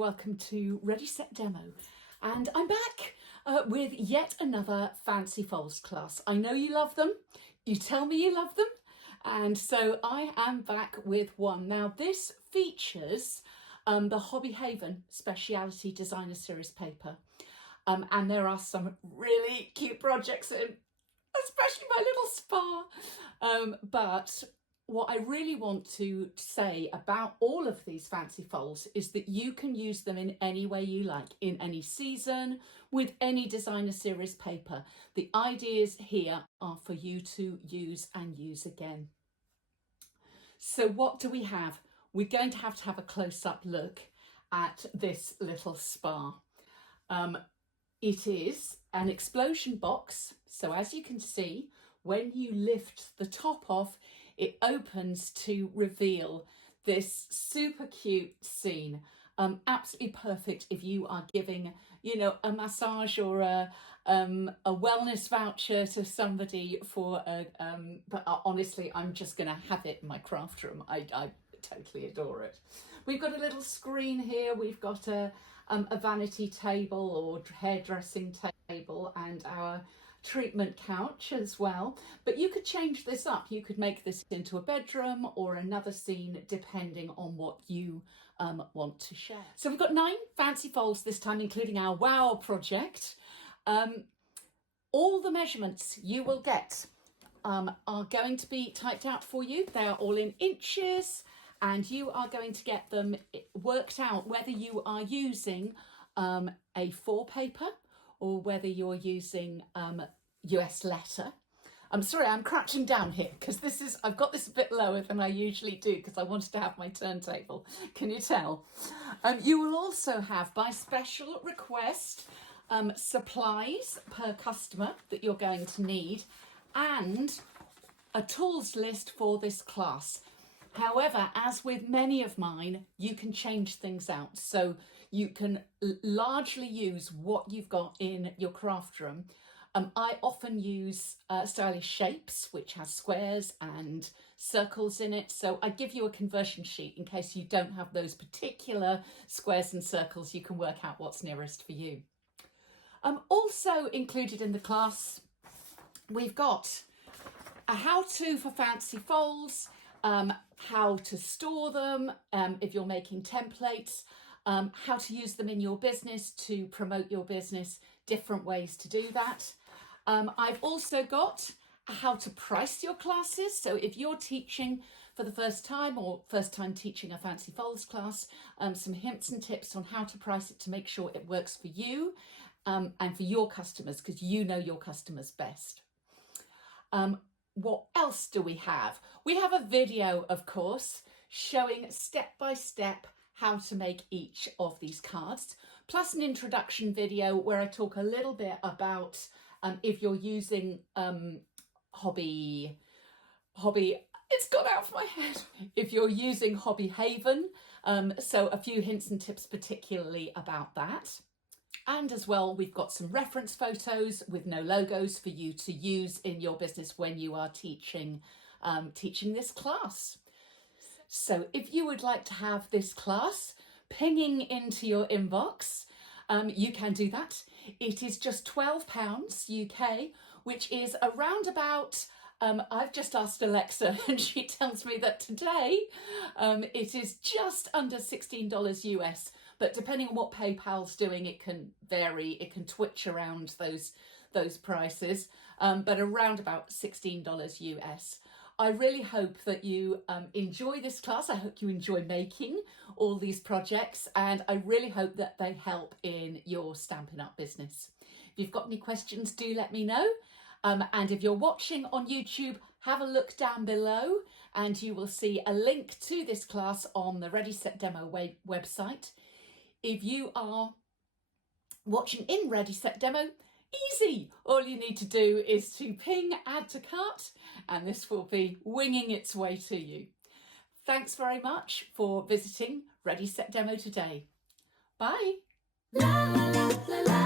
welcome to Ready Set Demo. And I'm back with yet another Fancy Folds class. I know you love them, you tell me you love them, and so I am back with one. Now this features the Hobby Haven Speciality Designer Series paper, and there are some really cute projects in, especially my little spa, but what I really want to say about all of these fancy folds is that you can use them in any way you like, in any season, with any designer series paper. The ideas here are for you to use and use again. So what do we have? We're going to have a close-up look at this little spa. It is an explosion box. So as you can see, when you lift the top off, it opens to reveal this super cute scene. Absolutely perfect if you are giving, you know, a massage or a wellness voucher to somebody for but honestly, I'm just going to have it in my craft room. I totally adore it. We've got a little screen here. We've got a vanity table or hairdressing table and our treatment couch as well, but you could change this up. You could make this into a bedroom or another scene depending on what you want to share. So we've got 9 fancy folds this time, including our wow project. All the measurements you will get are going to be typed out for you. They are all in inches and you are going to get them worked out whether you are using A4 paper or whether you're using US letter. I'm sorry, I'm crouching down here because I've got this a bit lower than I usually do because I wanted to have my turntable. Can you tell? You will also have, by special request, supplies per customer that you're going to need and a tools list for this class. However, as with many of mine, you can change things out. So you can largely use what you've got in your craft room. I often use Stylish Shapes, which has squares and circles in it. So I give you a conversion sheet in case you don't have those particular squares and circles. You can work out what's nearest for you. Also included in the class, we've got a how-to for fancy folds, how to store them if you're making templates, how to use them in your business to promote your business, different ways to do that. I've also got how to price your classes. So if you're teaching for the first time or first time teaching a fancy folds class, some hints and tips on how to price it to make sure it works for you and for your customers, because you know your customers best. What else do we have? We have a video, of course, showing step by step how to make each of these cards, plus an introduction video where I talk a little bit about if you're using hobby, it's gone out of my head. If you're using Hobby Haven, so a few hints and tips particularly about that. And as well, we've got some reference photos with no logos for you to use in your business when you are teaching this class. So if you would like to have this class pinging into your inbox, you can do that. It is just £12 UK, which is around about, I've just asked Alexa and she tells me that today it is just under $16 US. But depending on what PayPal's doing, it can vary, it can twitch around those prices, but around about $16 US. I really hope that you enjoy this class. I hope you enjoy making all these projects, and I really hope that they help in your Stampin' Up business. If you've got any questions, do let me know. And if you're watching on YouTube, have a look down below and you will see a link to this class on the Ready Set Demo website. If you are watching in Ready Set Demo, easy. All you need to do is to ping add to cart and this will be winging its way to you. Thanks very much for visiting Ready Set Demo today. Bye. La, la, la, la, la.